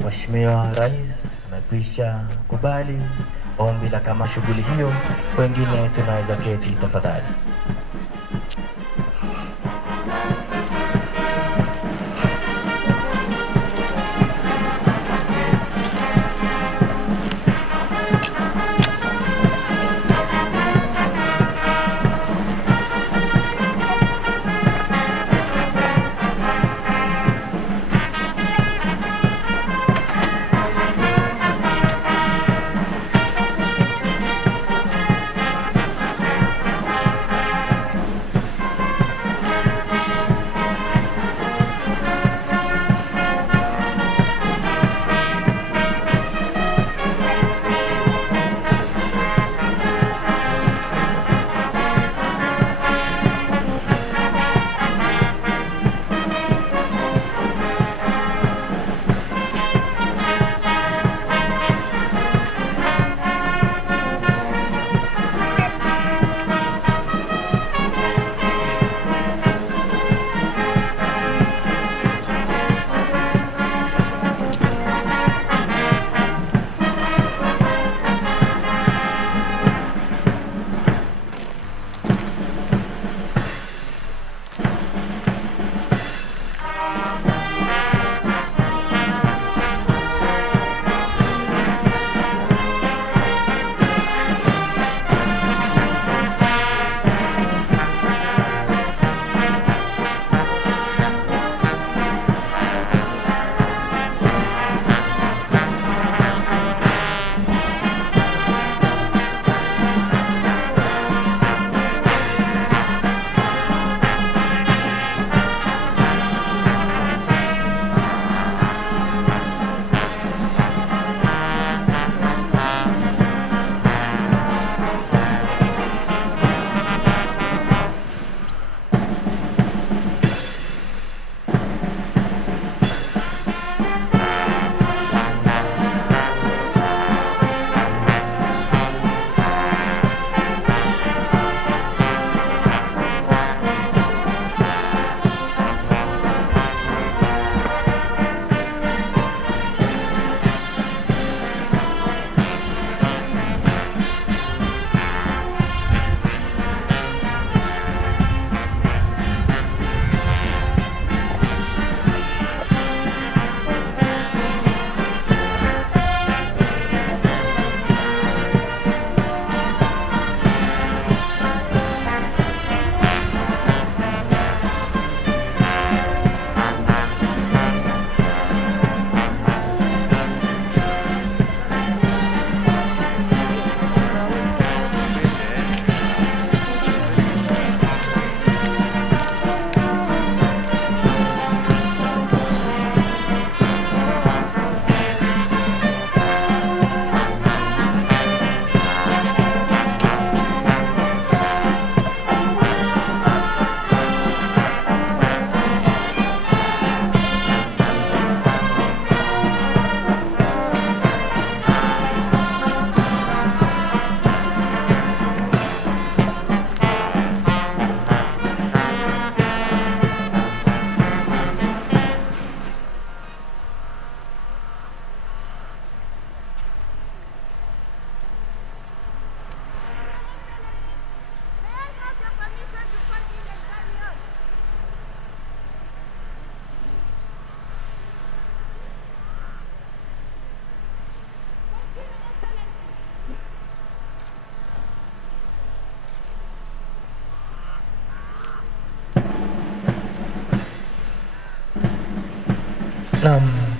Mheshimiwa Rais amekwisha kubali ombi la kama shughuli hiyo. Wengine tunaweza keti tafadhali.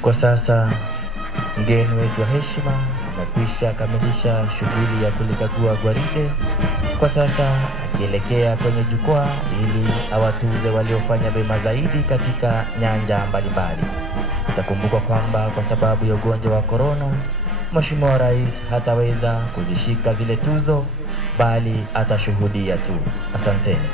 Kwa sasa mgeni wetu wa heshima amekwisha kamilisha shughuli ya kulikagua gwaride. Kwa sasa akielekea kwenye jukwaa ili awatuze waliofanya vyema zaidi katika nyanja mbalimbali. Itakumbukwa kwamba kwa sababu ya ugonjwa wa korona, Mheshimiwa Rais hataweza kuzishika zile tuzo, bali atashuhudia tu. Asanteni.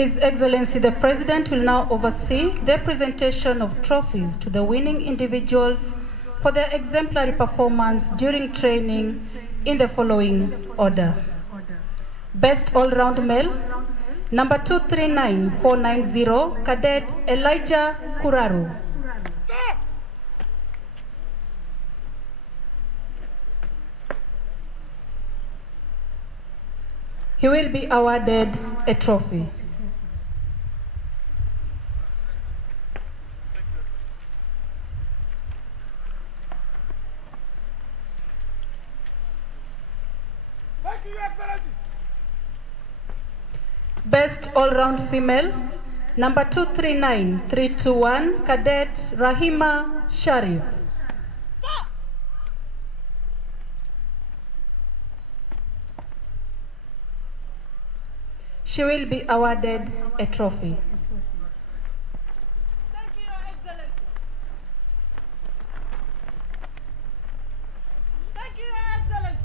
His Excellency the President will now oversee the presentation of trophies to the winning individuals for their exemplary performance during training in the following order. Best All-Round Male, number 239490, Cadet Elijah Kuraru. He will be awarded a trophy. Thank you, Your Excellency. Best All-Round Female, number 239321, Cadet Rahima Sharif. She will be awarded a trophy. Thank you, Your Excellency. Thank you, Your Excellency.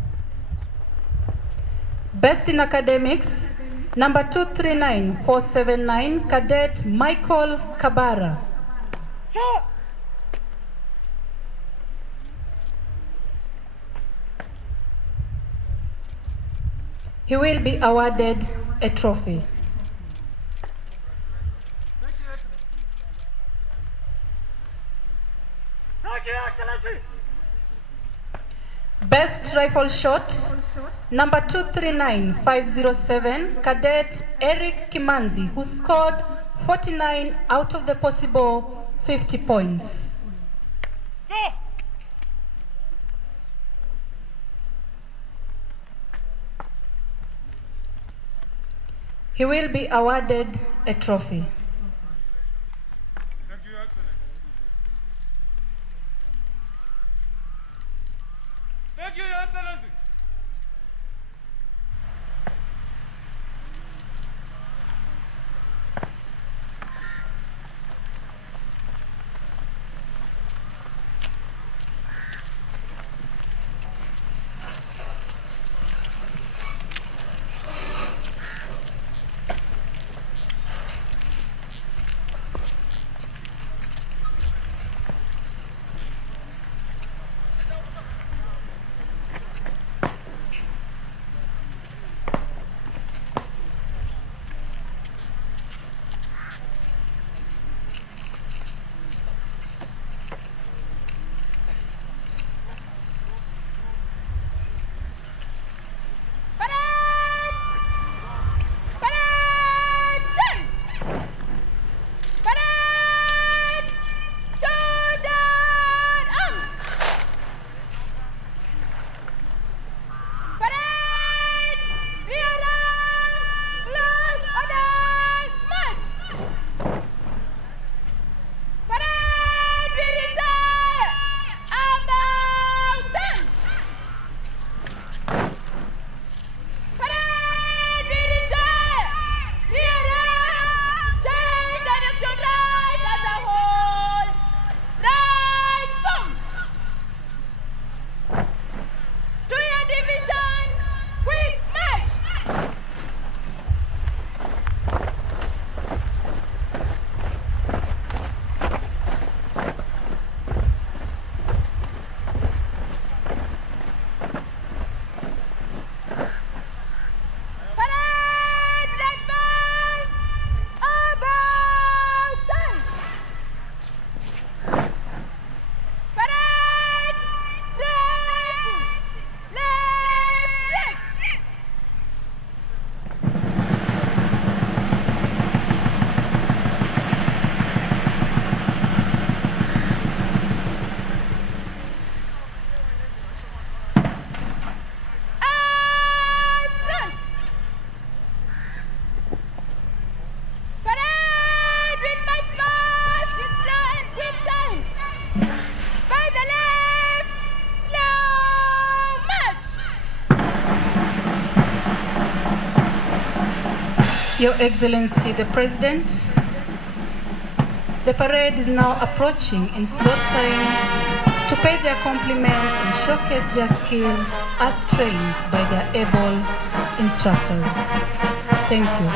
Best in Academics, number 239479, Cadet Michael Kabara. He will be awarded a trophy. Thank you, Your Excellency. Best Rifle Shot, number 239507, Cadet Eric Kimanzi, who scored 49 out of the possible 50 points. He will be awarded a trophy. Thank you, Your Excellency. Thank you, Your Excellency. Your Excellency the President, the parade is now approaching in slow time to pay their compliments and showcase their skills as trained by their able instructors. Thank you.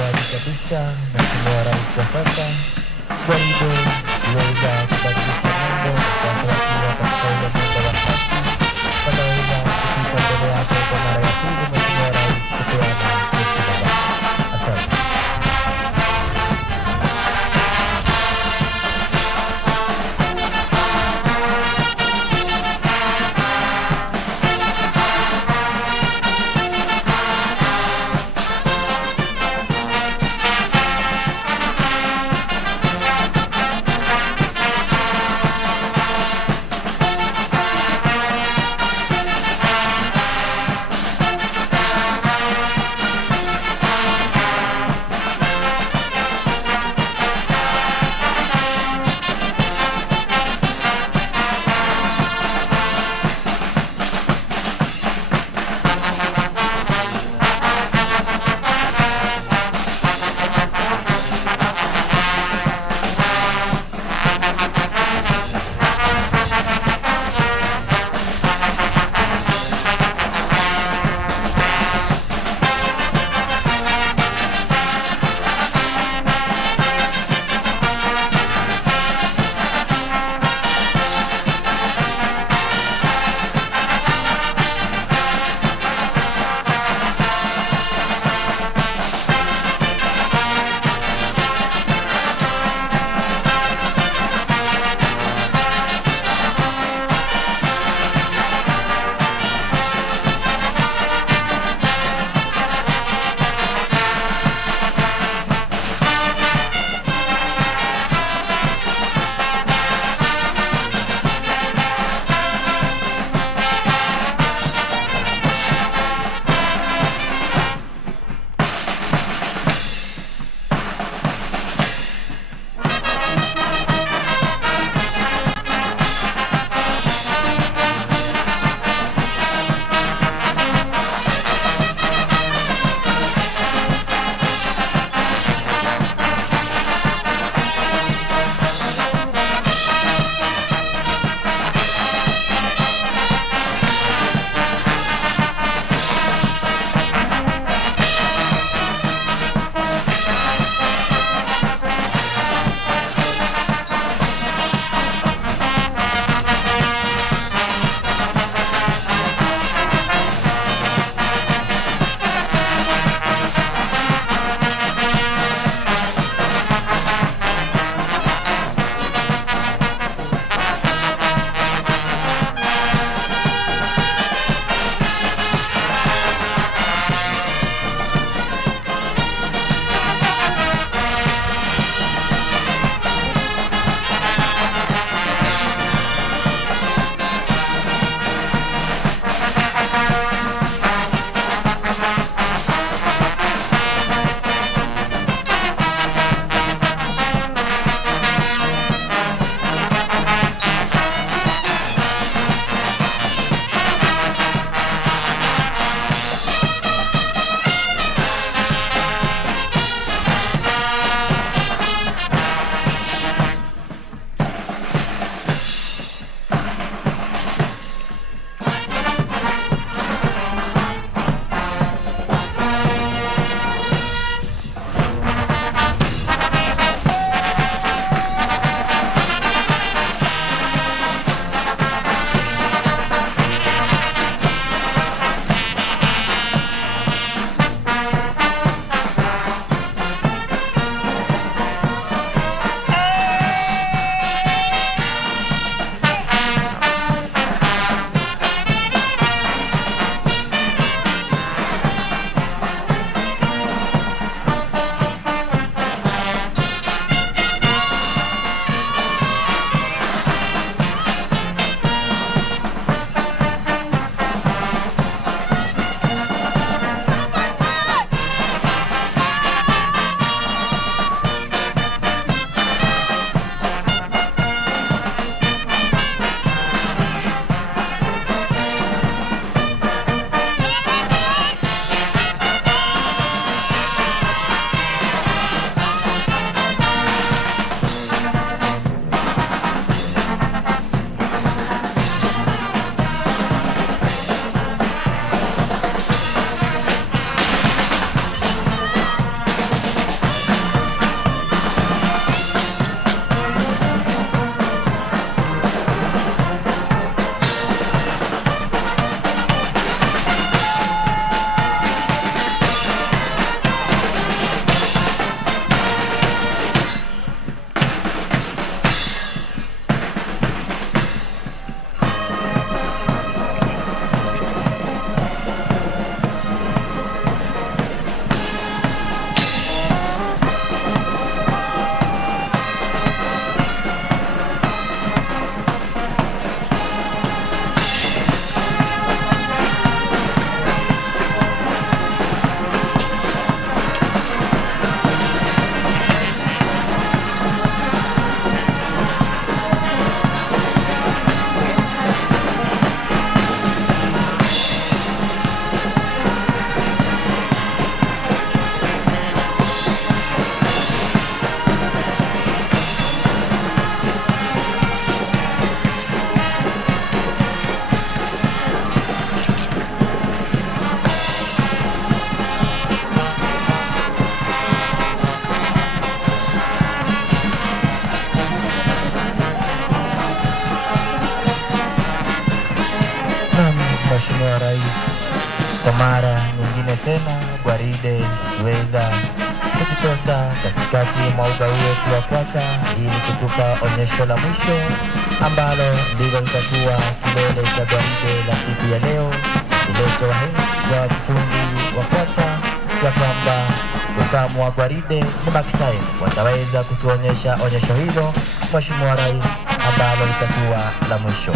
awali kabisa, Mheshimiwa Rais kwa sasa gwaride liweza kubadilisha mambo na sasa wakiwa katika ule muda wa kati wanaweza kupita mbele yake kwa mara ya pili, Mheshimiwa Rais kupeana hotuba. Asante. mara nyingine tena gwaride iweza kujitosa katikati mwa uga wetu wa kwata ili kutupa onyesho la mwisho ambalo ndilo litakuwa kilele cha gwaride la siku ya leo, ileto wa kufundi wa kwata ya kwamba ukamu wa gwaride ni Makitain wataweza kutuonyesha onyesho hilo, Mheshimiwa Rais, ambalo litakuwa la mwisho.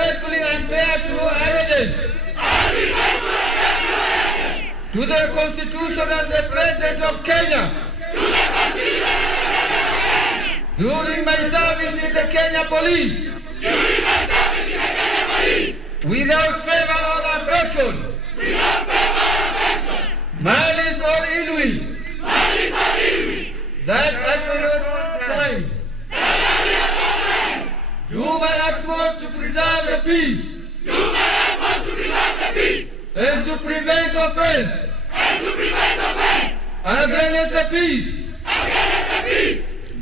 faithfully and bear true allegiance to the Constitution and the President of Kenya, during my service in the Kenya Police, without favor or affection, malice or ill will, that at all times do my utmost to preserve the peace and to prevent offense against the peace,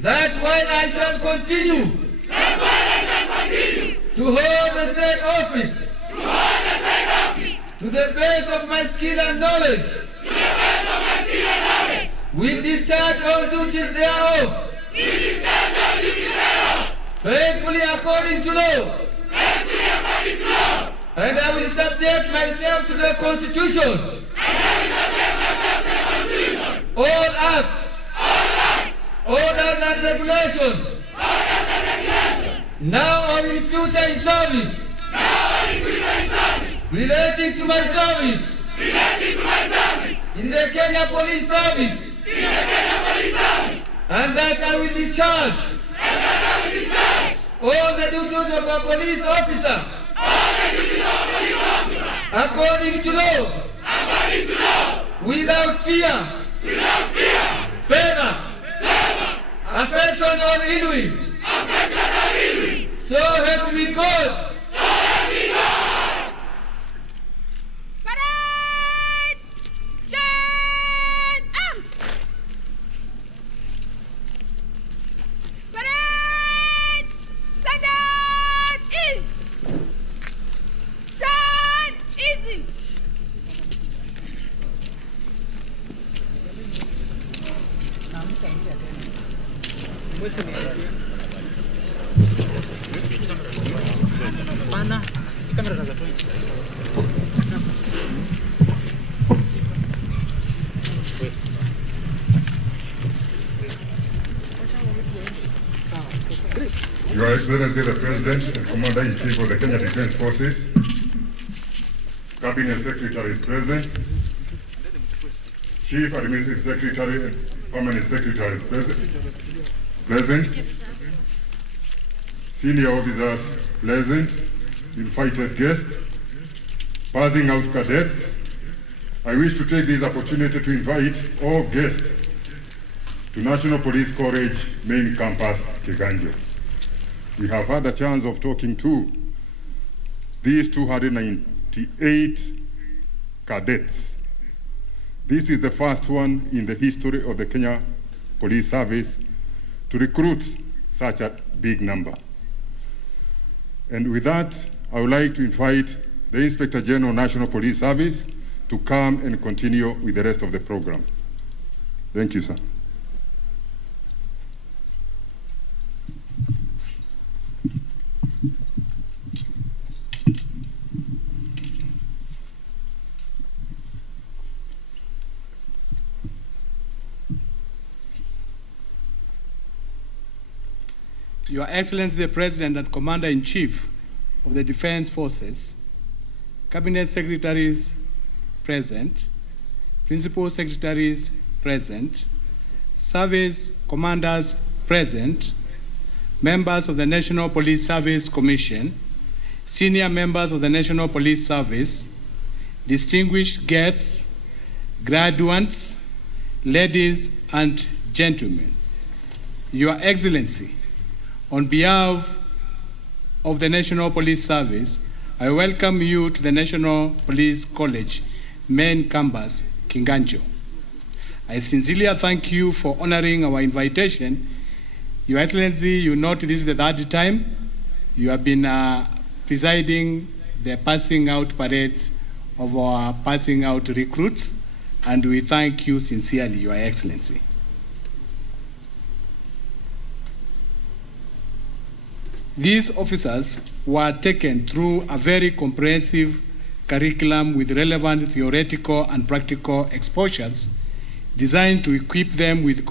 that while I shall continue to hold the said office to the best of my skill and knowledge, will discharge all duties thereof, faithfully according to law, and I will subject myself to the Constitution, all acts, orders and regulations, now or in future in service, relating to my service in the Kenya Police Service, and that I will discharge all the duties of a police officer according to law, without fear, favor, affection or ill will. So help me God. Your Excellency the President and Commander-in-Chief of the Kenya Defense Forces, Cabinet Secretary is present, Chief Administrative Secretary and Permanent Secretary is present, senior officers present, invited guests, passing out cadets. I wish to take this opportunity to invite all guests to National Police College Main Campus, Kiganjo. We have had a chance of talking to these 298 cadets. This is the first one in the history of the Kenya Police Service to recruit such a big number. And with that, I would like to invite the Inspector General National Police Service to come and continue with the rest of the program. Thank you, sir. Your Excellency the President and Commander-in-Chief of the Defense Forces, Cabinet Secretaries present, Principal Secretaries present, Service Commanders present, members of the National Police Service Commission, senior members of the National Police Service, distinguished guests, graduates, ladies and gentlemen. Your Excellency, on behalf of the National Police Service, I welcome you to the National Police College Main Campus, Kiganjo. I sincerely thank you for honoring our invitation. Your Excellency, you note this is the third time you have been presiding the passing out parades of our passing out recruits, and we thank you sincerely, Your Excellency. These officers were taken through a very comprehensive curriculum with relevant theoretical and practical exposures designed to equip them with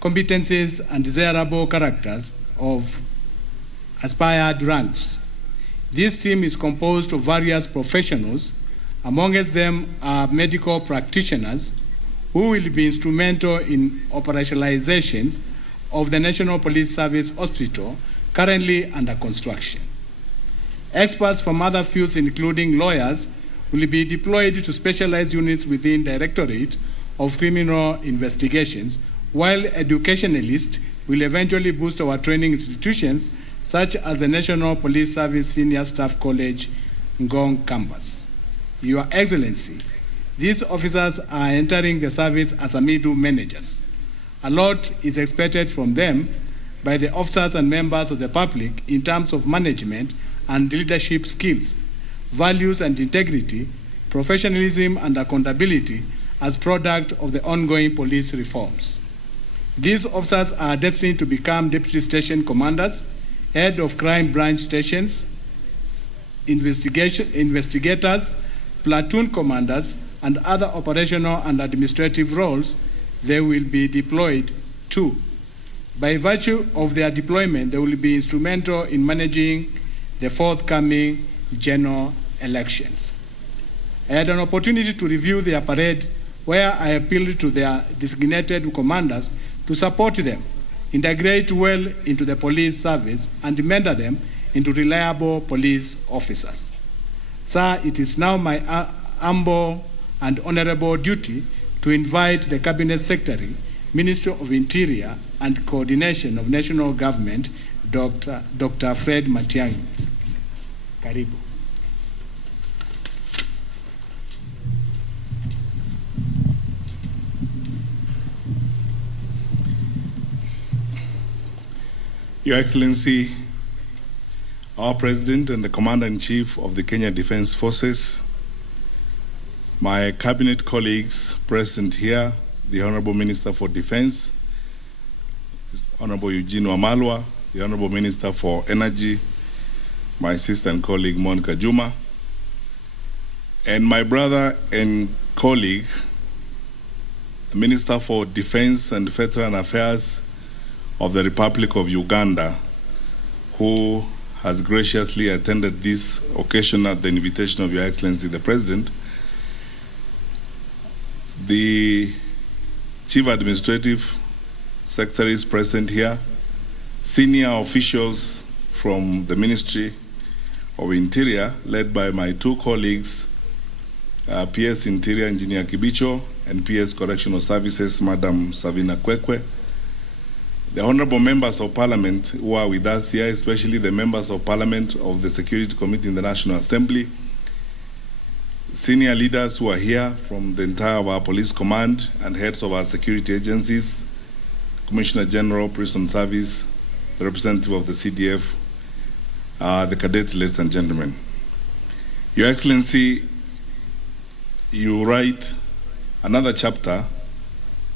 competencies and desirable characters of aspired ranks. This team is composed of various professionals Amongst them are medical practitioners who will be instrumental in operationalizations of the National Police Service Hospital currently under construction. Experts from other fields, including lawyers, will be deployed to specialized units within Directorate of Criminal Investigations, while educationalists will eventually boost our training institutions, such as the National Police Service Senior Staff College, Ngong campus. Your Excellency, these officers are entering the service as middle managers. A lot is expected from them by the officers and members of the public in terms of management and leadership skills, values and integrity, professionalism and accountability as product of the ongoing police reforms. These officers are destined to become deputy station commanders, head of crime branch stations, investigators, platoon commanders, and other operational and administrative roles they will be deployed to. By virtue of their deployment, they will be instrumental in managing the forthcoming general elections. I had an opportunity to review their parade, where I appealed to their designated commanders to support them, integrate well into the police service, and mentor them into reliable police officers. Sir, it is now my humble and honorable duty to invite the Cabinet Secretary, Minister of Interior and Coordination of National Government, Dr. Fred Matiang'i. Karibu. Your Excellency, our President and the Commander-in-Chief of the Kenya Defence Forces, my cabinet colleagues present here, the Honorable Minister for Defence, Honorable Eugene Wamalwa, the Honorable Minister for Energy, my sister and colleague Monica Juma, and my brother and colleague, the Minister for Defence and Veteran Affairs of the Republic of Uganda, who has graciously attended this occasion at the invitation of Your Excellency the President, the Chief Administrative Secretaries present here, senior officials from the Ministry of Interior, led by my two colleagues, PS Interior Engineer Kibicho and PS Correctional Services, Madam Savina Kwekwe, the honorable members of Parliament who are with us here, especially the members of Parliament of the Security Committee in the National Assembly, senior leaders who are here from the entire of our police command and heads of our security agencies, Commissioner General, Prison Service, the representative of the CDF, the cadets, ladies and gentlemen. Your Excellency, you write another chapter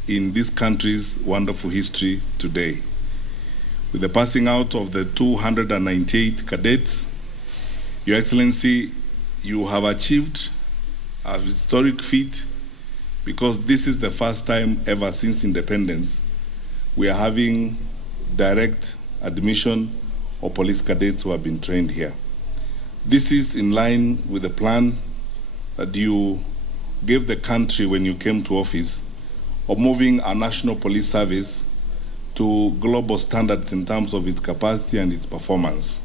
in this country's wonderful history today. With the passing out of the 298 cadets, Your Excellency, you have achieved a historic feat, because this is the first time ever since independence we are having direct admission of police cadets who have been trained here. This is in line with the plan that you gave the country when you came to office of moving our national police service to global standards in terms of its capacity and its performance.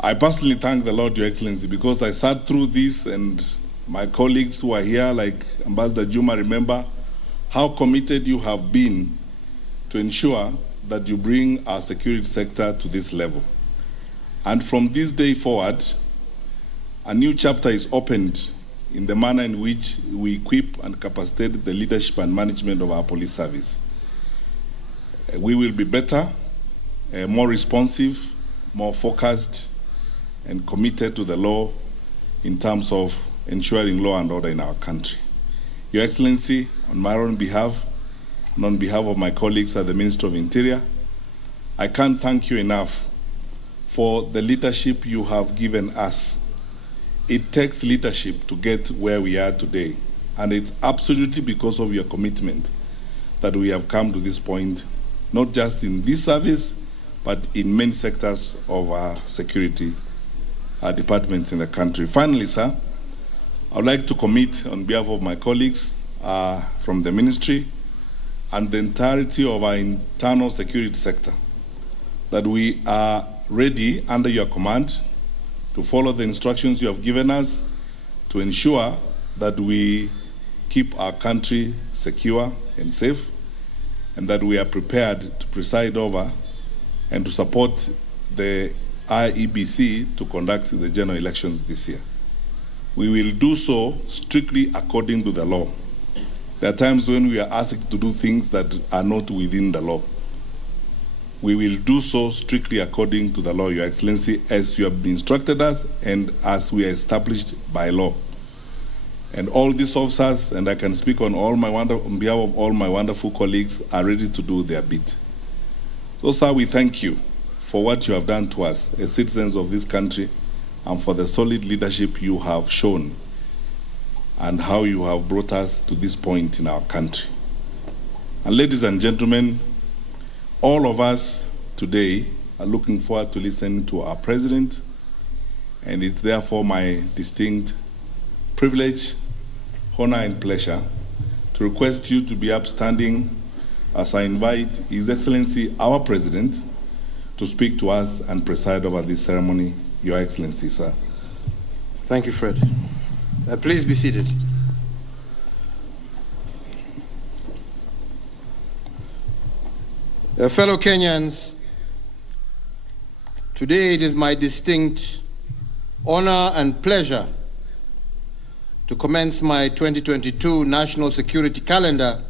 I personally thank the Lord, Your Excellency, because I sat through this, and my colleagues who are here, like Ambassador Juma, remember how committed you have been to ensure that you bring our security sector to this level. And from this day forward, a new chapter is opened in the manner in which we equip and capacitate the leadership and management of our police service. We will be better, more responsive, more focused, and committed to the law in terms of ensuring law and order in our country. Your Excellency, on my own behalf, and on behalf of my colleagues at the Ministry of Interior, I can't thank you enough for the leadership you have given us. It takes leadership to get where we are today, and it's absolutely because of your commitment that we have come to this point, not just in this service, but in many sectors of our security departments in the country. Finally, sir, I would like to commit on behalf of my colleagues from the ministry and the entirety of our internal security sector that we are ready under your command to follow the instructions you have given us to ensure that we keep our country secure and safe, and that we are prepared to preside over and to support the IEBC to conduct the general elections this year. We will do so strictly according to the law. There are times when we are asked to do things that are not within the law. We will do so strictly according to the law, Your Excellency, as you have instructed us and as we are established by law. And all these officers, and I can speak on behalf of all my wonderful colleagues, are ready to do their bit. So, sir, we thank you for what you have done to us as citizens of this country and for the solid leadership you have shown and how you have brought us to this point in our country. And ladies and gentlemen, all of us today are looking forward to listening to our president, and it's therefore my distinct privilege, honor, and pleasure to request you to be upstanding as I invite His Excellency, our President, to speak to us and preside over this ceremony. Your Excellency, sir. Thank you, Fred. Please be seated. Fellow Kenyans, today it is my distinct honor and pleasure to commence my 2022 National Security Calendar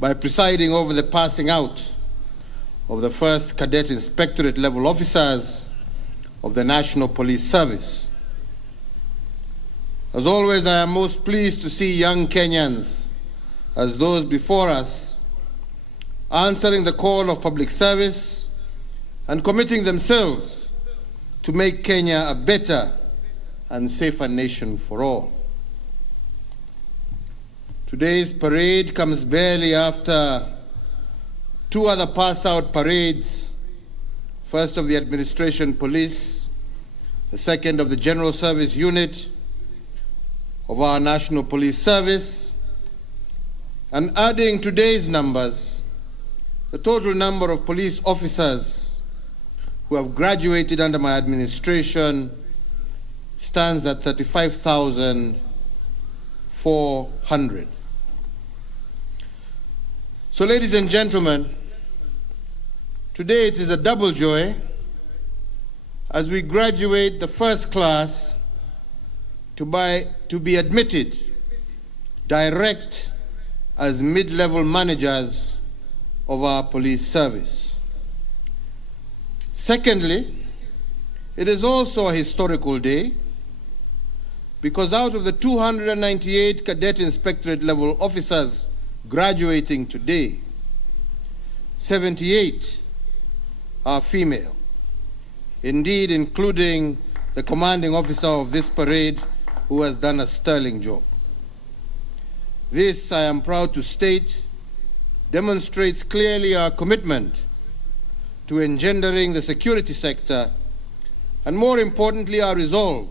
by presiding over the passing out of the first Cadet Inspectorate level officers of the National Police Service. As always, I am most pleased to see young Kenyans, as those before us, answering the call of public service and committing themselves to make Kenya a better and safer nation for all. Today's parade comes barely after two other pass-out parades, first of the Administration Police, the second of the General Service Unit of our National Police Service, and adding today's numbers, the total number of police officers who have graduated under my administration stands at 35,400. So, ladies and gentlemen, today it is a double joy as we graduate the first class to be admitted direct as mid-level managers of our police service. Secondly, it is also a historical day because out of the 298 Cadet Inspectorate level officers graduating today, 78 are female, indeed including the commanding officer of this parade, who has done a sterling job. This, I am proud to state, demonstrates clearly our commitment to engendering the security sector, and more importantly, our resolve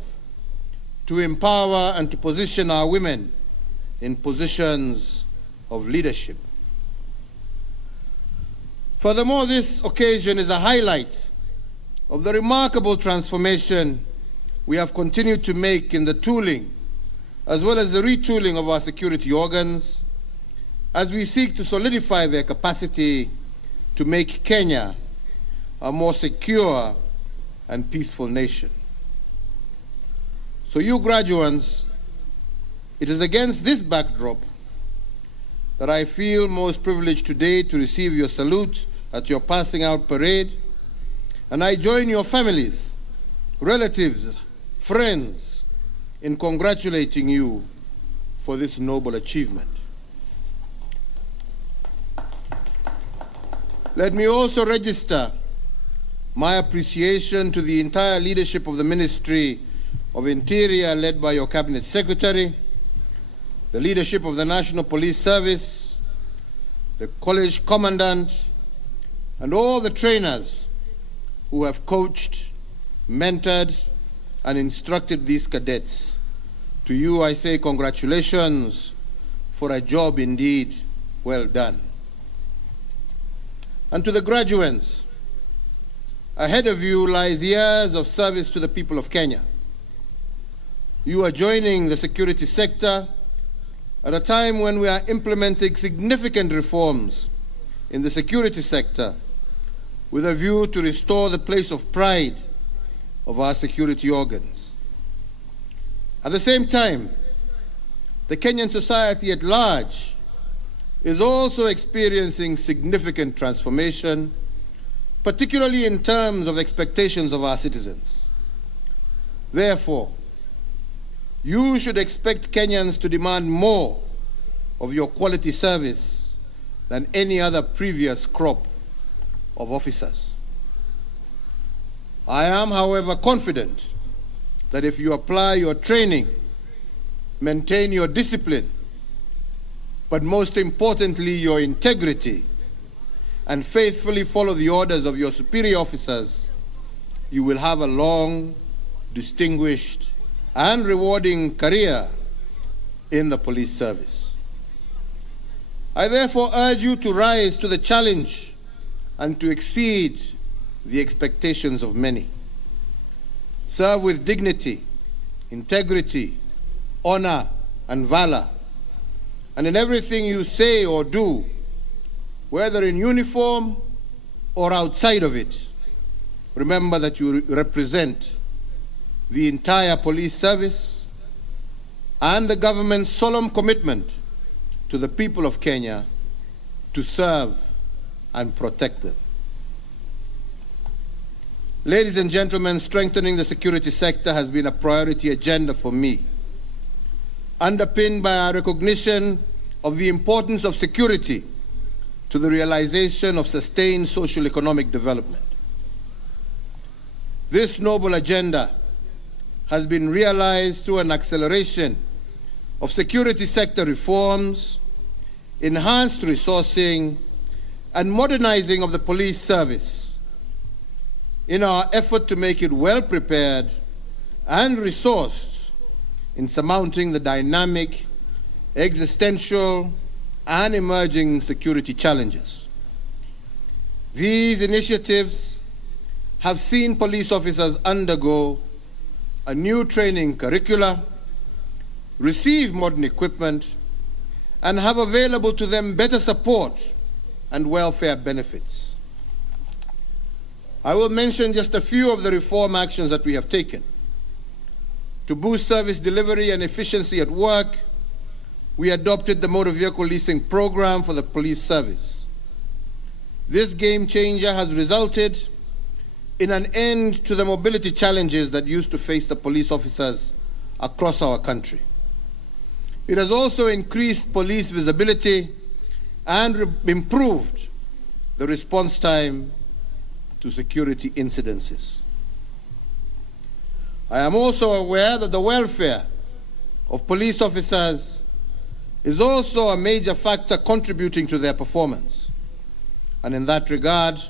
to empower and to position our women in positions of leadership. Furthermore, this occasion is a highlight of the remarkable transformation we have continued to make in the tooling as well as the retooling of our security organs as we seek to solidify their capacity to make Kenya a more secure and peaceful nation. So you graduates, it is against this backdrop that I feel most privileged today to receive your salute at your passing out parade, and I join your families, relatives, friends in congratulating you for this noble achievement. Let me also register my appreciation to the entire leadership of the Ministry of Interior, led by your Cabinet Secretary, the leadership of the National Police Service, the college commandant, and all the trainers who have coached, mentored, and instructed these cadets To you I say congratulations for a job indeed well done. And to the graduates, ahead of you lies years of service to the people of Kenya. You are joining the security sector at a time when we are implementing significant reforms in the security sector with a view to restore the place of pride of our security organs. At the same time, the Kenyan society at large is also experiencing significant transformation, particularly in terms of expectations of our citizens. Therefore, you should expect Kenyans to demand more of your quality service than any other previous crop of officers. I am, however, confident that if you apply your training, maintain your discipline, but most importantly, your integrity, and faithfully follow the orders of your superior officers, you will have a long, distinguished, and rewarding career in the police service. I therefore urge you to rise to the challenge and to exceed the expectations of many. Serve with dignity, integrity, honor, and valor. And in everything you say or do, whether in uniform or outside of it, remember that you represent the entire police service and the government's solemn commitment to the people of Kenya to serve and protect them. Ladies and gentlemen, strengthening the security sector has been a priority agenda for me, underpinned by our recognition of the importance of security to the realization of sustained socio-economic development. This noble agenda has been realized through an acceleration of security sector reforms, enhanced resourcing, and modernizing of the police service in our effort to make it well prepared and resourced in surmounting the dynamic, existential, and emerging security challenges. These initiatives have seen police officers undergo a new training curricula, receive modern equipment, and have available to them better support and welfare benefits. I will mention just a few of the reform actions that we have taken. To boost service delivery and efficiency at work, we adopted the motor vehicle leasing program for the police service. This game changer has resulted in an end to the mobility challenges that used to face the police officers across our country. It has also increased police visibility and improved the response time to security incidences. I am also aware that the welfare of police officers is also a major factor contributing to their performance. And in that regard,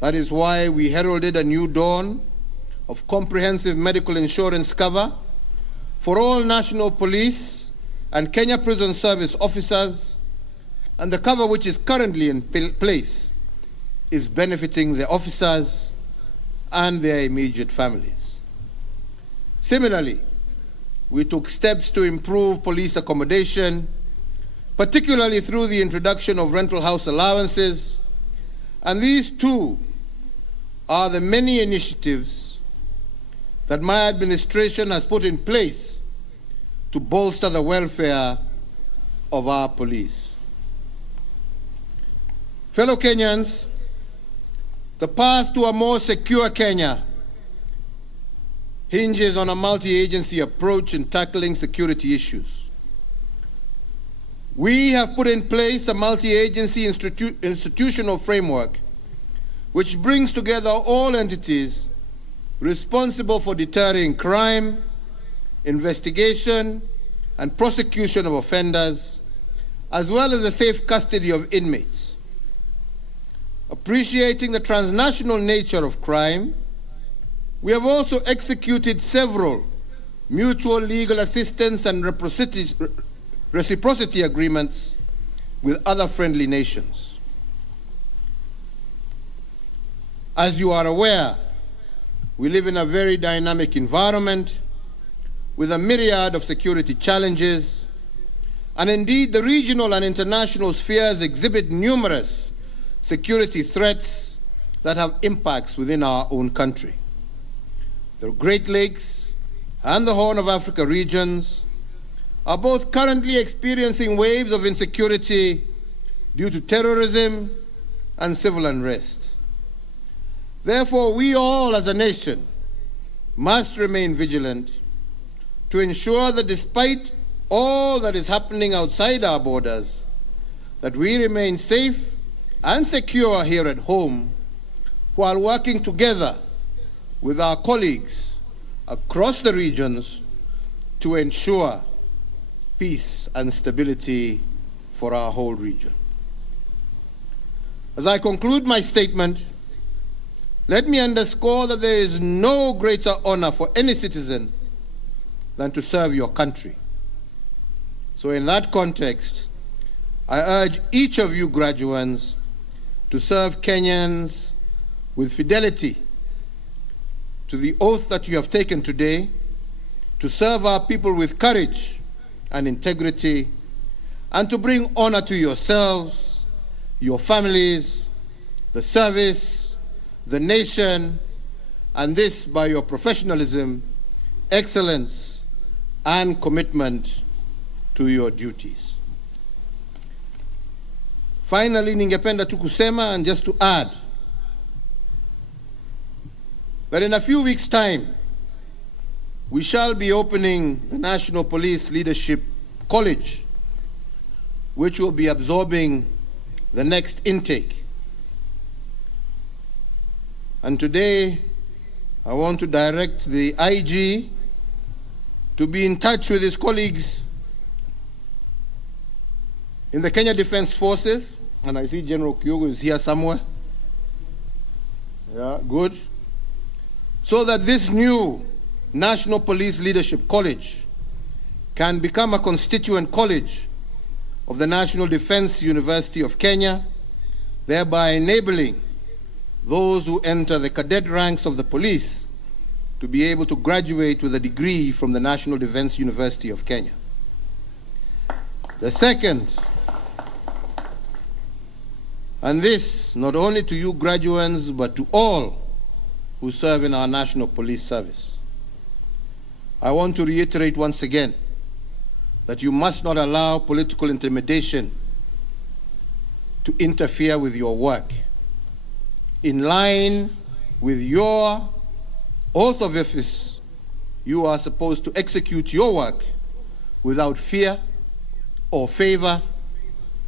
that is why we heralded a new dawn of comprehensive medical insurance cover for all National Police and Kenya Prison Service officers, and the cover which is currently in place is benefiting the officers and their immediate families. Similarly, we took steps to improve police accommodation, particularly through the introduction of rental house allowances, and these too are the many initiatives that my administration has put in place to bolster the welfare of our police. Fellow Kenyans, the path to a more secure Kenya hinges on a multi-agency approach in tackling security issues. We have put in place a multi-agency institutional framework which brings together all entities responsible for deterring crime, investigation, and prosecution of offenders, as well as the safe custody of inmates. Appreciating the transnational nature of crime, we have also executed several mutual legal assistance and reciprocity agreements with other friendly nations. As you are aware, we live in a very dynamic environment with a myriad of security challenges, and indeed the regional and international spheres exhibit numerous security threats that have impacts within our own country. The Great Lakes and the Horn of Africa regions are both currently experiencing waves of insecurity due to terrorism and civil unrest. Therefore, we all as a nation must remain vigilant to ensure that despite all that is happening outside our borders, that we remain safe and secure here at home while working together with our colleagues across the regions to ensure peace and stability for our whole region. As I conclude my statement, let me underscore that there is no greater honor for any citizen than to serve your country. So in that context, I urge each of you graduates to serve Kenyans with fidelity to the oath that you have taken today, to serve our people with courage and integrity, and to bring honor to yourselves, your families, the service, the nation, and this by your professionalism, excellence, and commitment to your duties. Finally, ningependa tu kusema, and just to add, that in a few weeks' time, we shall be opening the National Police Leadership College, which will be absorbing the next intake. And today, I want to direct the IG to be in touch with his colleagues in the Kenya Defense Forces, and I see General Kyogo is here somewhere. Yeah, good. So that this new National Police Leadership College can become a constituent college of the National Defense University of Kenya, thereby enabling those who enter the cadet ranks of the police to be able to graduate with a degree from the National Defense University of Kenya. The second, and this not only to you graduates, but to all who serve in our National Police Service, I want to reiterate once again that you must not allow political intimidation to interfere with your work. In line with your oath of office, you are supposed to execute your work without fear or favor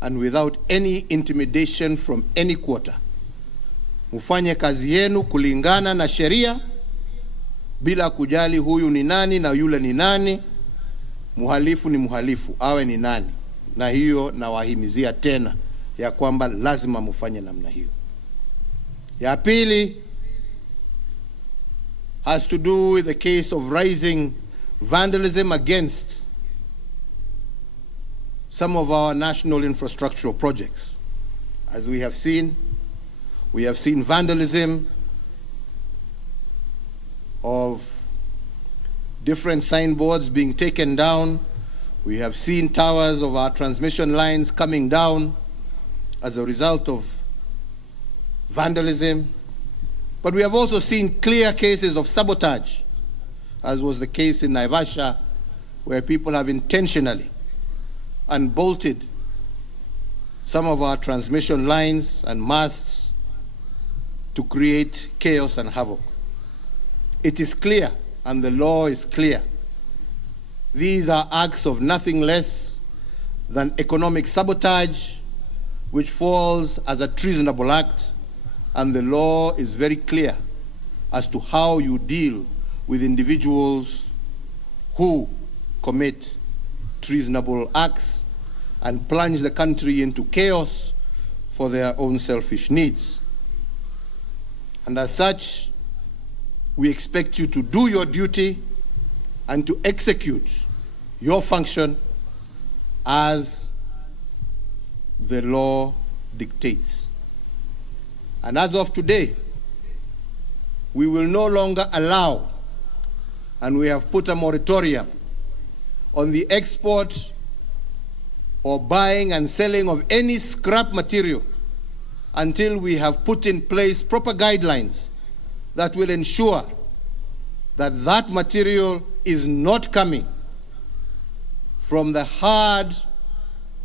and without any intimidation from any quarter. Mufanye kazi yenu kulingana na sheria bila kujali huyu ni nani na yule ni nani. Muhalifu ni muhalifu, awe ni nani. Na hiyo nawahimizia tena ya kwamba lazima mufanye namna hiyo. Ya pili has to do with the case of rising vandalism against some of our national infrastructural projects. As we have seen vandalism of different signboards being taken down. We have seen towers of our transmission lines coming down as a result of vandalism. But we have also seen clear cases of sabotage, as was the case in Naivasha, where people have intentionally unbolted some of our transmission lines and masts to create chaos and havoc. It is clear, and the law is clear. These are acts of nothing less than economic sabotage, which falls as a treasonable act, and the law is very clear as to how you deal with individuals who commit treasonable acts and plunge the country into chaos for their own selfish needs. And as such, we expect you to do your duty and to execute your function as the law dictates. And as of today, we will no longer allow, and we have put a moratorium on the export or buying and selling of any scrap material until we have put in place proper guidelines that will ensure that that material is not coming from the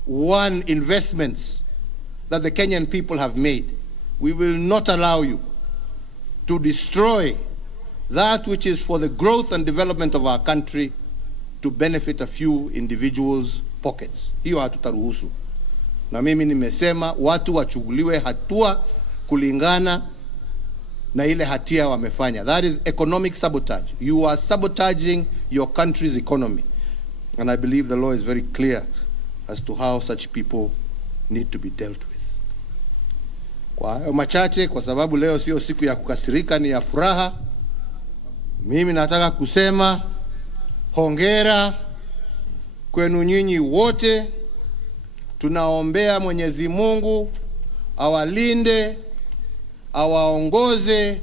hard-won investments that the Kenyan people have made. We will not allow you to destroy that which is for the growth and development of our country to benefit a few individuals' pockets. Hiyo hatutaruhusu. Na mimi nimesema watu wachukuliwe hatua kulingana na ile hatia wamefanya. That is economic sabotage. You are sabotaging your country's economy. And I believe the law is very clear as to how such people need to be dealt with. Kwa hayo machache, kwa sababu leo sio siku ya kukasirika, ni ya furaha, mimi nataka kusema hongera kwenu nyinyi wote. Tunaombea Mwenyezi Mungu awalinde, awaongoze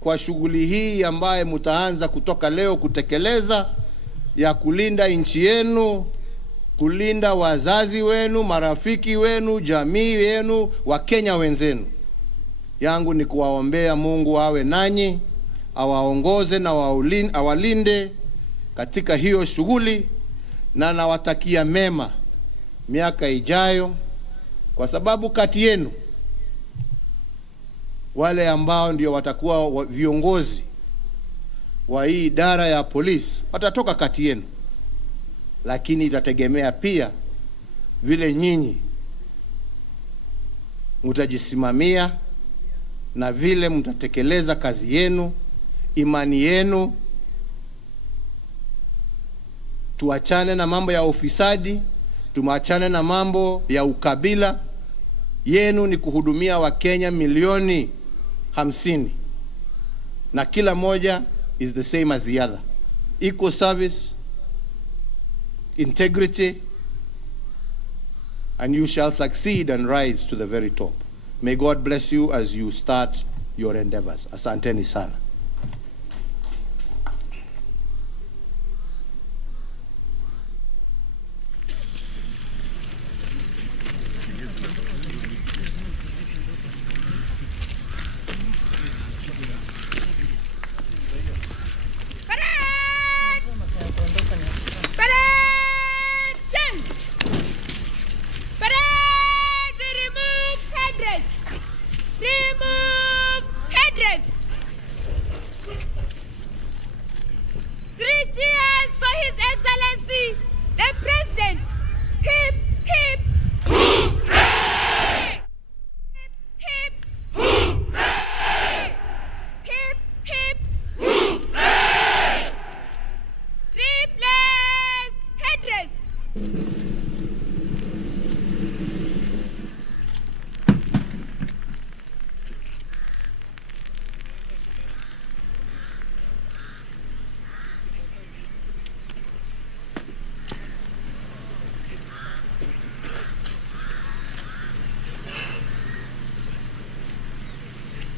kwa shughuli hii ambaye mtaanza kutoka leo kutekeleza, ya kulinda nchi yenu, kulinda wazazi wenu, marafiki wenu, jamii yenu, Wakenya wenzenu. Yangu ni kuwaombea Mungu awe nanyi, awaongoze na awalinde katika hiyo shughuli, na nawatakia mema miaka ijayo, kwa sababu kati yenu wale ambao ndio watakuwa viongozi wa hii idara ya polisi watatoka kati yenu, lakini itategemea pia vile nyinyi mtajisimamia na vile mtatekeleza kazi yenu, imani yenu. Tuachane na mambo ya ufisadi, tuachane na mambo ya ukabila. Yenu ni kuhudumia Wakenya milioni 50, na kila moja is the same as the other. Equal service, integrity, and you shall succeed and rise to the very top. May God bless you as you start your endeavors. Asanteni sana.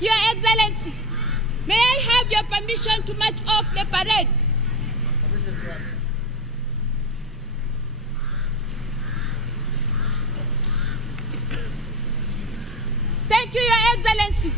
Your Excellency, may I have your permission to march off the parade? Thank you, Your Excellency.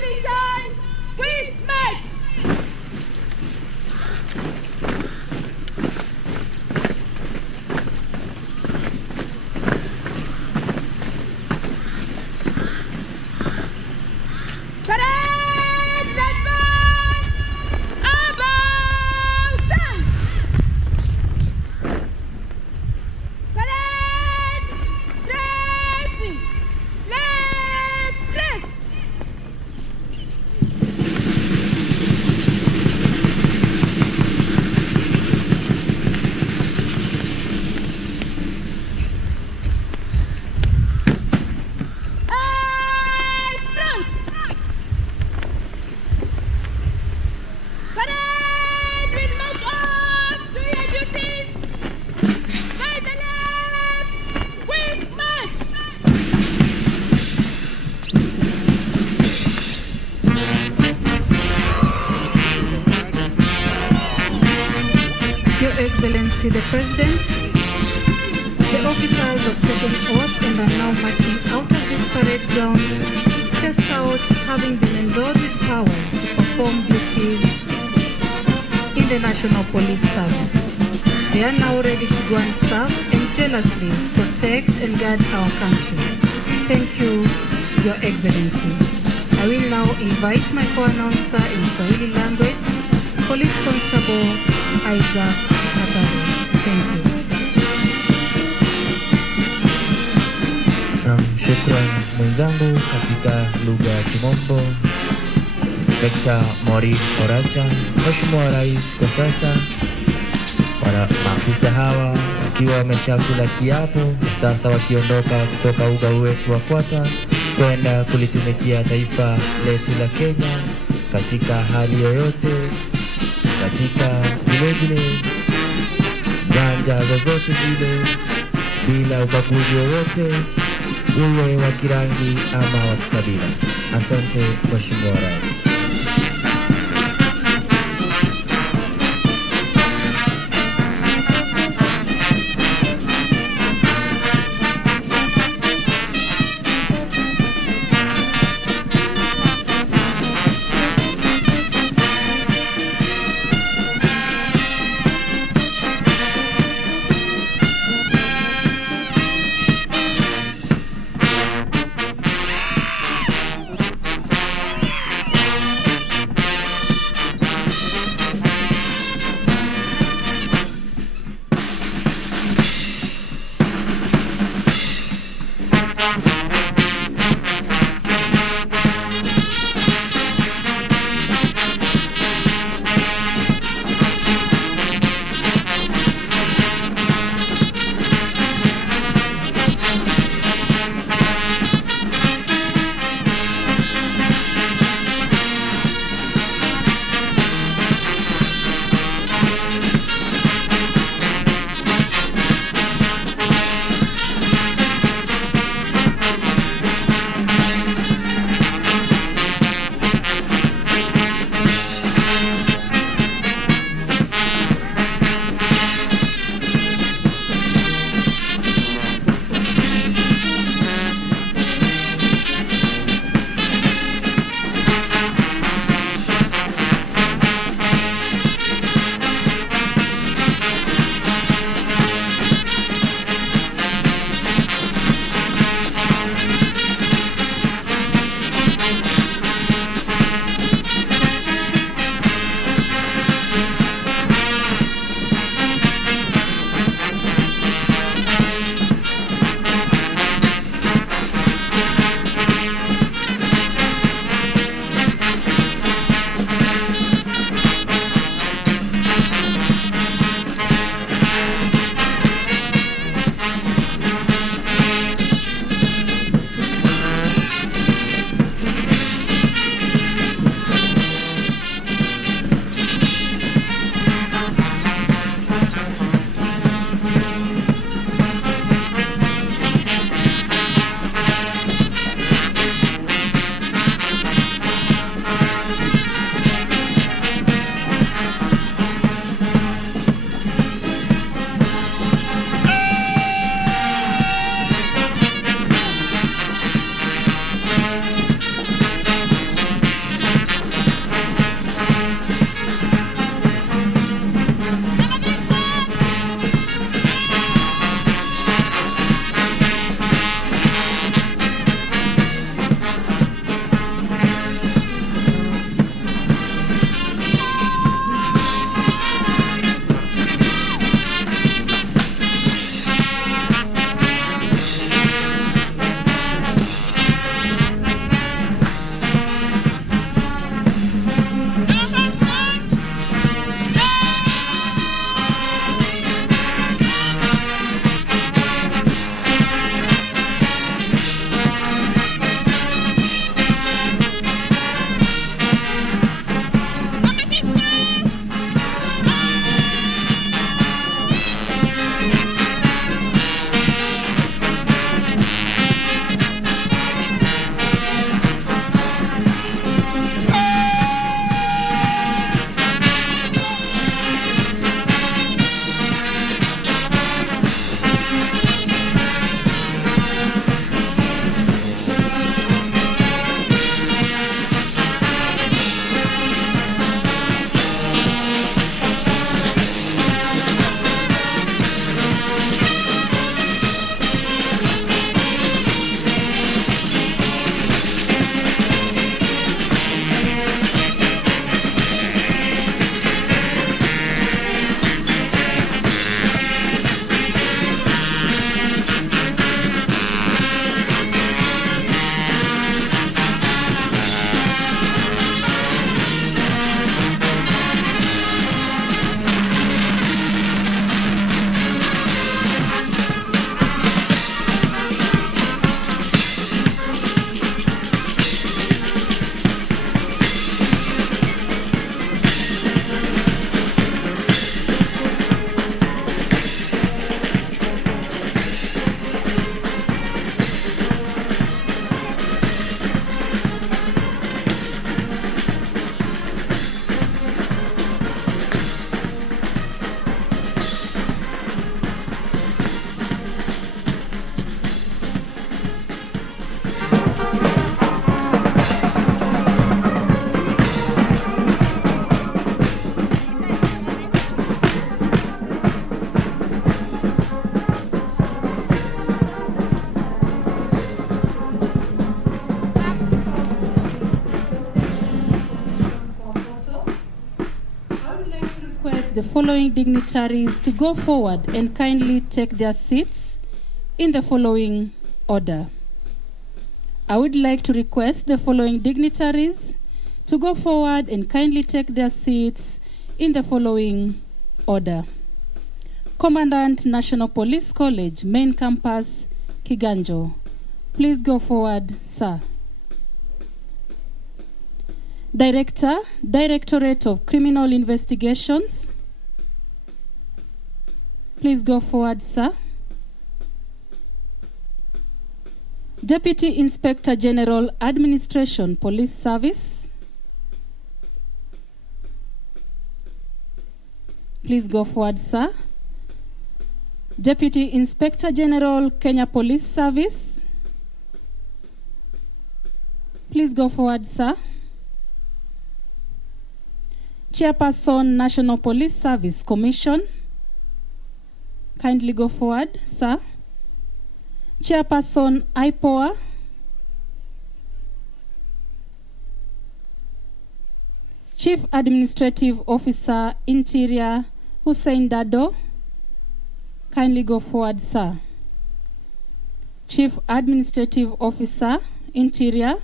division with might. Parade, advance, about time. Parade, dressing, left, dress. Eyes front. Parade will move off to your duties by the left with march. Your Excellency the President, the officers have taken oath and are now marching out of this parade ground, just out having been endowed with powers to perform duties in the National Police Service. They are now ready to go and serve and jealously protect and guard our country. Thank you, Your Excellency. I will now invite my co-announcer in Swahili language, Police Constable Isaac Katari. Thank you. Shukran mwenzangu katika lugha ya Kimombo, Inspekta Maureen Oracha. Mheshimiwa Rais, kwa sasa maafisa hawa wakiwa wameshakula kiapo, sasa wakiondoka kutoka uga wetu wa Kwata kwenda kulitumikia taifa letu la Kenya katika hali yoyote, katika vilevile nyanja zozote zile, bila ubaguzi wowote, uwe wa kirangi ama wa kikabila. Asante Mheshimiwa Rais. the following dignitaries to go forward and kindly take their seats in the following order. I would like to request the following dignitaries to go forward and kindly take their seats in the following order. Commandant, National Police College, Main Campus, Kiganjo. Please go forward, sir. Director, Directorate of Criminal Investigations. Please go forward, sir. Deputy Inspector General, Administration, Police Service. Please go forward, sir. Deputy Inspector General, Kenya Police Service. Please go forward, sir. Chairperson, National Police Service Commission. Kindly go forward, sir. Chairperson, IPOA. Chief Administrative Officer, Interior, Hussein Dado. Kindly go forward, sir. Chief Administrative Officer, Interior,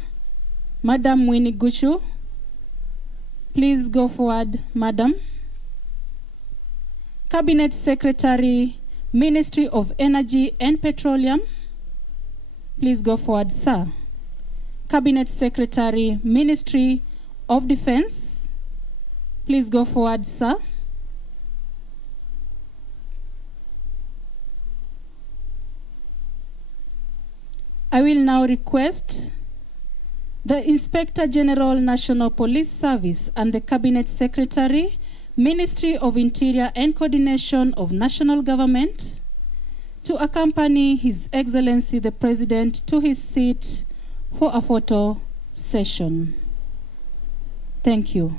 Madam Winnie Guchu. Please go forward, madam. Cabinet Secretary, Ministry of Energy and Petroleum. Please go forward, sir. Cabinet Secretary, Ministry of Defense. Please go forward, sir. I will now request the Inspector General, National Police Service, and the Cabinet Secretary, Ministry of Interior and Coordination of National Government, to accompany His Excellency the President to his seat for a photo session. Thank you.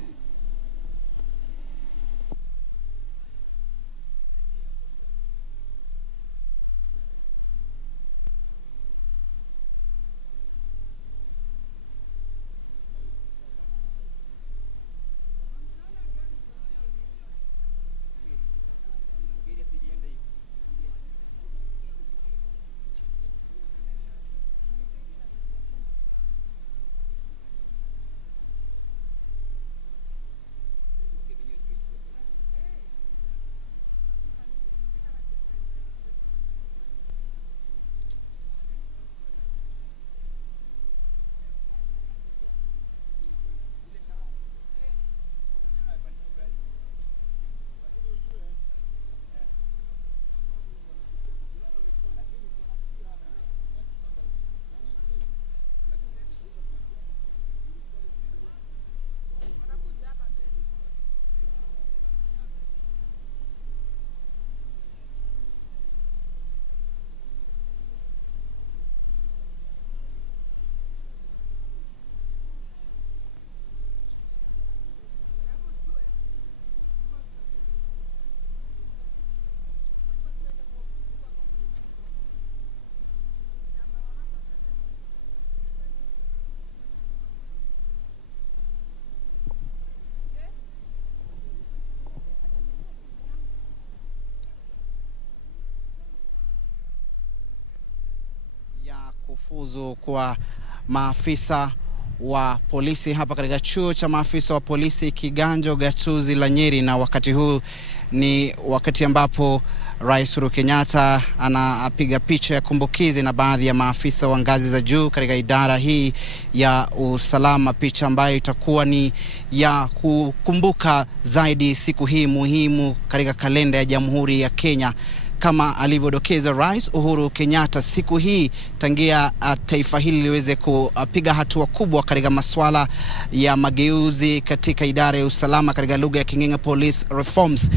Kufuzu kwa maafisa wa polisi hapa katika chuo cha maafisa wa polisi Kiganjo, Gatuzi la Nyeri, na wakati huu ni wakati ambapo Rais Uhuru Kenyatta anapiga picha ya kumbukizi na baadhi ya maafisa wa ngazi za juu katika idara hii ya usalama, picha ambayo itakuwa ni ya kukumbuka zaidi siku hii muhimu katika kalenda ya Jamhuri ya Kenya. Kama alivyodokeza Rais Uhuru Kenyatta, siku hii tangia taifa hili liweze kupiga hatua kubwa katika masuala ya mageuzi katika idara ya usalama, katika lugha ya King'eng'e police reforms.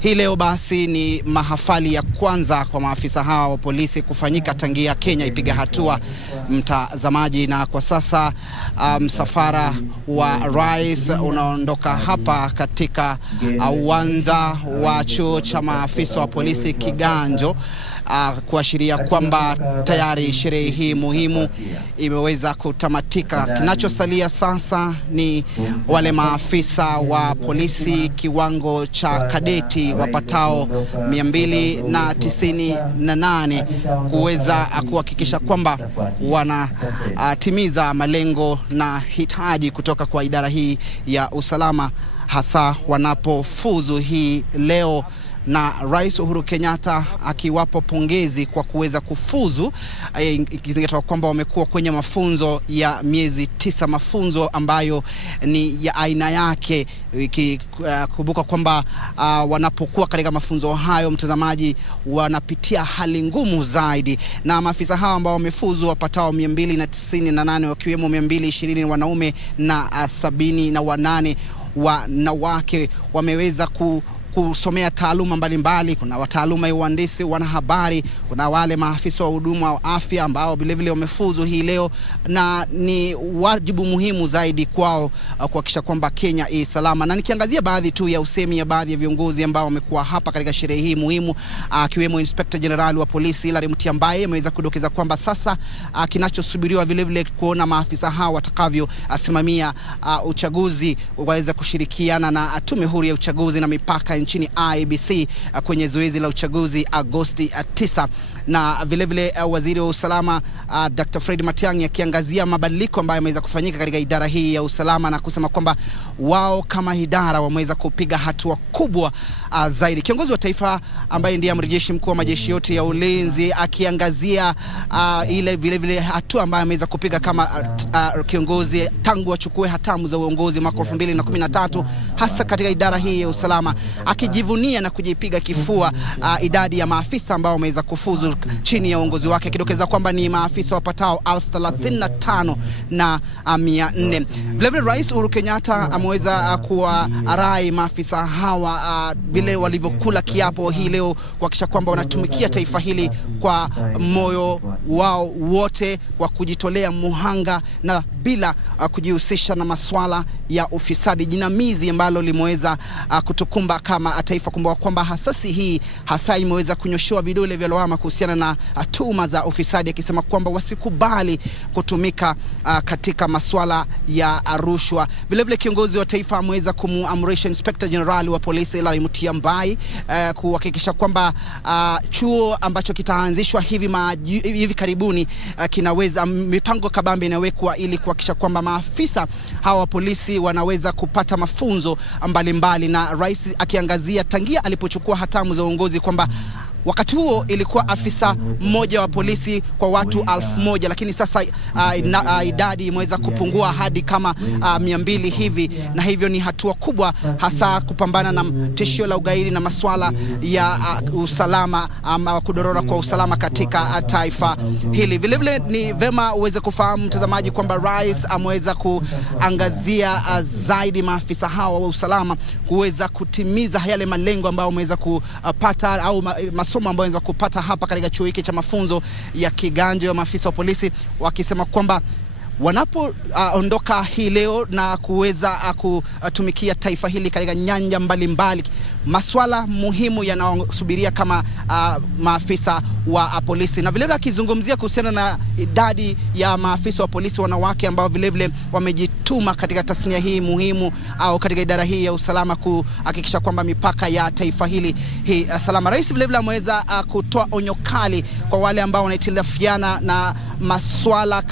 Hii leo basi ni mahafali ya kwanza kwa maafisa hawa wa polisi kufanyika tangia Kenya ipiga hatua, mtazamaji, na kwa sasa msafara wa Rais unaondoka hapa katika uwanja wa chuo cha maafisa wa polisi Kiganjo, kuashiria kwamba tayari sherehe hii muhimu imeweza kutamatika. Kinachosalia sasa ni wale maafisa wa polisi kiwango cha kadeti wapatao 298 kuweza kuhakikisha kwamba wanatimiza malengo na hitaji kutoka kwa idara hii ya usalama, hasa wanapofuzu hii leo, na Rais Uhuru Kenyatta akiwapo pongezi kwa kuweza kufuzu, ikizingatiwa kwamba wamekuwa kwenye mafunzo ya miezi 9, mafunzo ambayo ni ya aina yake, ikikumbuka kwamba wanapokuwa katika mafunzo hayo, mtazamaji, wanapitia hali ngumu zaidi, na maafisa hao ambao wamefuzu wapatao 298 wakiwemo 220 wanaume na 78 wanawake wameweza kusomea taaluma mbalimbali. Kuna wataaluma ya uhandisi, wanahabari, kuna wale maafisa wa huduma wa afya ambao vilevile wamefuzu hii leo, na ni wajibu muhimu zaidi kwao kuhakikisha kwamba Kenya salama. Na nikiangazia baadhi tu ya usemi ya baadhi ya viongozi ambao wamekuwa hapa katika sherehe hii muhimu, akiwemo Inspector General wa polisi Larry Mutiambai, ameweza kudokeza kwamba sasa kinachosubiriwa vilevile kuona maafisa hao watakavyo asimamia uchaguzi, waweza kushirikiana na tume huru ya uchaguzi na mipaka nchini IBC kwenye zoezi la uchaguzi Agosti 9. Na vilevile waziri wa usalama Dr. Fred Matiang'i akiangazia mabadiliko ambayo yameweza kufanyika katika idara hii ya usalama, na kusema kwamba wao kama idara wameweza kupiga hatua kubwa zaidi. Kiongozi wa taifa ambaye ndiye amiri jeshi mkuu wa majeshi yote ya ulinzi akiangazia ile vilevile hatua ambayo ameweza kupiga kama kiongozi tangu achukue hatamu za uongozi mwaka 2013, hasa katika idara hii ya usalama, akijivunia na kujipiga kifua idadi ya maafisa ambao wameweza kufuzu chini ya uongozi wake, kidokeza kwamba ni maafisa wapatao 35,400. Vilevile Rais Uhuru Kenyatta ameweza kuwarai maafisa hawa vile walivyokula kiapo hii leo kuhakikisha kwamba wanatumikia taifa hili kwa moyo wao wote, kwa kujitolea muhanga na bila kujihusisha na masuala ya ufisadi jinamizi ambalo limeweza kutukumba kama taifa. Kumbuka kwamba hasasi hii hasa imeweza kunyoshewa vidole vya lawama kuhusiana na tuhuma za ufisadi, akisema kwamba wasikubali kutumika katika masuala ya rushwa. Vilevile kiongozi wa taifa ameweza kumuamrisha Inspector General wa polisi Larry Mutiambai kuhakikisha kwamba chuo ambacho kitaanzishwa hivi karibuni kinaweza, mipango kabambe inawekwa ili kuhakikisha kwamba maafisa hawa polisi wanaweza kupata mafunzo mbalimbali, na rais akiangazia tangia alipochukua hatamu za uongozi kwamba wakati huo ilikuwa afisa mmoja wa polisi kwa watu 1000, lakini sasa idadi imeweza kupungua hadi kama 200 hivi, na hivyo ni hatua kubwa hasa kupambana na tishio la ugaidi na masuala ya usalama ama kudorora kwa usalama katika taifa hili. Vilevile ni vema uweze kufahamu mtazamaji kwamba rais ameweza kuangazia zaidi maafisa hawa wa usalama kuweza kutimiza yale malengo ambayo wameweza kupata au masomo ambayo wameweza kupata hapa katika chuo hiki cha mafunzo ya kiganjo ya maafisa wa polisi, wakisema kwamba wanapoondoka hii leo na kuweza kutumikia taifa hili katika nyanja mbalimbali, masuala muhimu yanayosubiria kama maafisa wa polisi. Na vilevile akizungumzia kuhusiana na idadi ya maafisa wa polisi wanawake ambao vilevile wamejituma katika tasnia hii muhimu au katika idara hii ya usalama kuhakikisha kwamba mipaka ya taifa hili salama. Rais vilevile ameweza kutoa onyo kali kwa wale ambao wanahitilafiana na masuala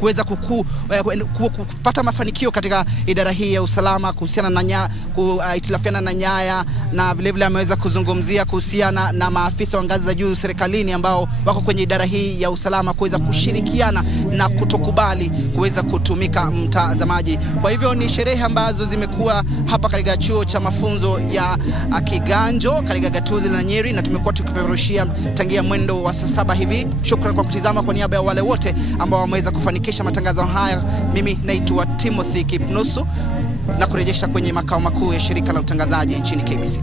kuweza kupata mafanikio katika idara hii ya usalama kuhusiana na kuhitilafiana na nyaya, na vilevile ameweza kuzungumzia kuhusiana na maafisa wa ngazi za juu serikalini ambao wako kwenye idara hii ya usalama kuweza kushirikiana na kutokubali kuweza kutumika, mtazamaji. Kwa hivyo ni sherehe ambazo zimekuwa hapa katika chuo cha mafunzo ya kiganjo katika gatuzi la Nyeri, na tumekuwa tukipeperushia tangia mwendo wa saa 7 hivi. Shukrani kwa kutizama. Kwa niaba ya wale wote ambao wameweza kufanikisha matangazo haya, mimi naitwa Timothy Kipnusu na kurejesha kwenye makao makuu ya shirika la utangazaji nchini KBC.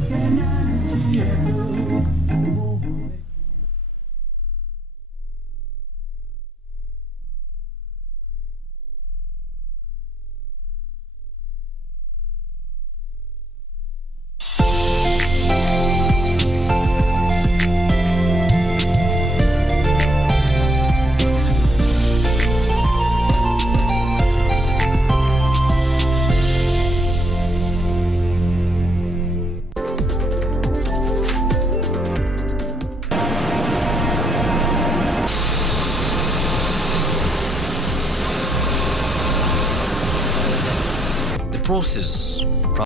Forces.